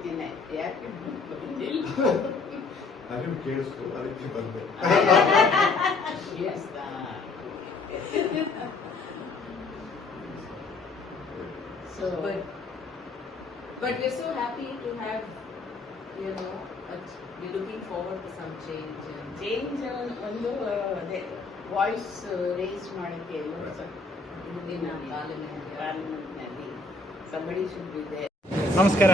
ಹೇಳ್ತೀನಿ, ಯಾಕೆ ಬಂದಿಲ್ಲ ಅರಿವು ಕೇಳಿಸ್ತು, ಅದಕ್ಕೆ ಬಂದೆ. So, but we're so happy to have, you know, we're looking forward to some change. Change ಒಂದು ಅದೇ ವಾಯ್ಸ್ ರೇಸ್ ಮಾಡೋಕ್ಕೆ In our parliament. ಪಾರ್ಲಿಮೆಂಟ್ನಲ್ಲಿ somebody should be there. ನಮಸ್ಕಾರ.